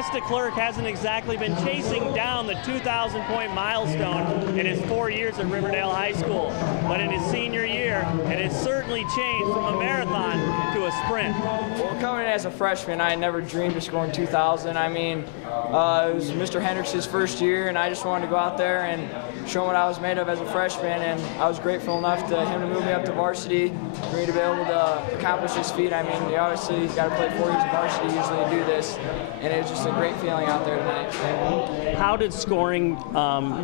WES DeClercq hasn't exactly been chasing down the 2,000-point milestone in his 4 years at Riverdale High School, but in his senior year, it has certainly changed from a marathon to a sprint. Well, coming in as a freshman, I never dreamed of scoring 2,000. I mean, it was Mr. Hendricks' first year, and I just wanted to go out there and show what I was made of as a freshman, and I was grateful enough to him to move me up to varsity for me to be able to accomplish this feat. I mean, you obviously got to play 4 years of varsity usually to do this, and it was just a great feeling out there tonight. How did scoring,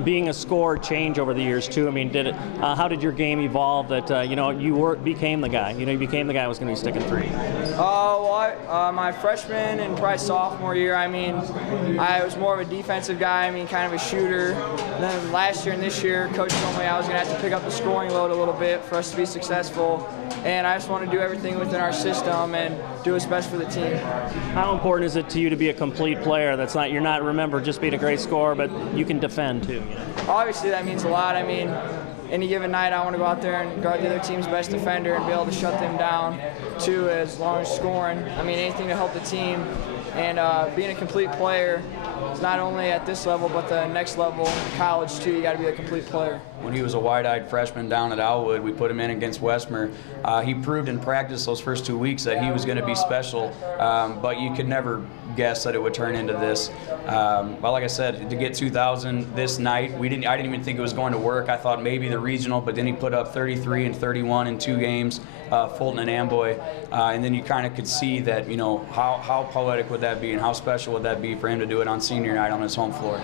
being a scorer, change over the years too? I mean, how did your game evolve that you became the guy? You became the guy who was going to be sticking three. My freshman and probably sophomore year, I mean, I was more of a defensive guy. I mean, kind of a shooter. Then last year and this year, coach told me I was going to have to pick up the scoring load a little bit for us to be successful. And I just want to do everything within our system and do what's best for the team. How important is it to you to be a complete player? You're not remember just being a great scorer, but you can defend too. Obviously, that means a lot. I mean, any given night, I want to go out there and guard the other team's best defender and be able to shut them down too, as long as scoring. I mean, anything to help the team. And being a complete player is not only at this level, but the next level, college too. You got to be a complete player. When he was a wide-eyed freshman down at Alwood, we put him in against Westmer. He proved in practice those first 2 weeks that he was going to be special, but you could never guess that it would turn into this. But like I said, to get 2,000 this night, I didn't even think it was going to work. I thought maybe the regional, but then he put up 33 and 31 in 2 games, Fulton and Amboy, and then you kind of could see that, how poetic would that be and how special would that be for him to do it on senior night on his home floor.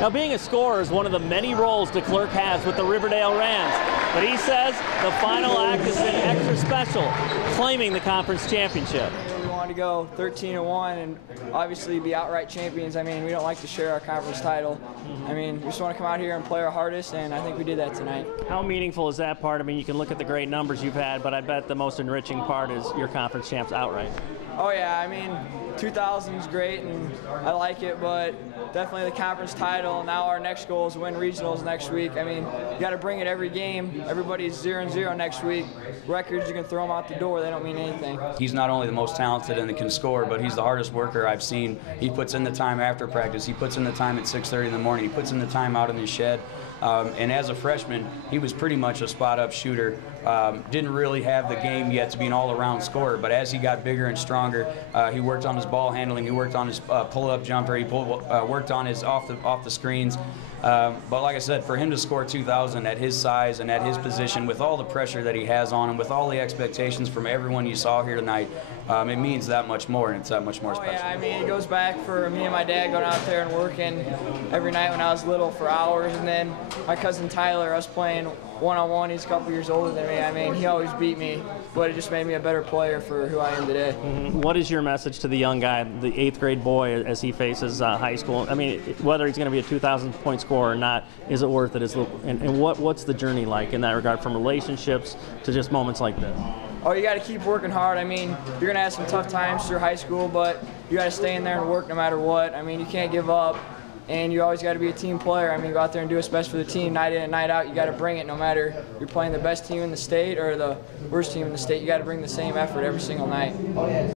Now, being a scorer is one of the many roles DeClercq has with the Riverdale Rams, but he says the final act has been extra special, claiming the conference championship. We wanted to go 13-1 and obviously be outright champions. I mean, we don't like to share our conference title. I mean, we just want to come out here and play our hardest, and I think we did that tonight. How meaningful is that part? I mean, you can look at the great numbers you've had, but I bet the most enriching part is your conference champs outright. Oh yeah, I mean, 2,000 is great, and I like it, but definitely the conference title. Now our next goal is to win regionals next week. I mean, you got to bring it every game. Everybody's 0-0 next week. Records, you can throw them out the door. They don't mean anything. He's not only the most talented and can score, but he's the hardest worker I've seen. He puts in the time after practice. He puts in the time at 6:30 in the morning. He puts in the time out in the shed. And as a freshman, he was pretty much a spot-up shooter. Didn't really have the game yet to be an all-around scorer, but as he got bigger and stronger, he worked on his ball handling, he worked on his pull-up jumper, he worked on his off the screens. But like I said, for him to score 2,000 at his size and at his position, with all the pressure that he has on him, with all the expectations from everyone you saw here tonight, it means that much more, and it's that much more special. Yeah, I mean, it goes back for me and my dad going out there and working every night when I was little for hours, and then my cousin Tyler, us playing one-on-one. He's a couple years older than me. I mean, he always beat me, but it just made me a better player for who I am today. What is your message to the young guy, the 8th grade boy, as he faces high school? I mean, whether he's going to be a 2,000-point scorer or not, is it worth it? And what's the journey like in that regard, from relationships to just moments like this? Oh, you got to keep working hard. I mean, you're going to have some tough times through high school, but you got to stay in there and work no matter what. I mean, you can't give up. And you always got to be a team player. I mean, go out there and do what's best for the team night in and night out. You got to bring it no matter you're playing the best team in the state or the worst team in the state. You got to bring the same effort every single night.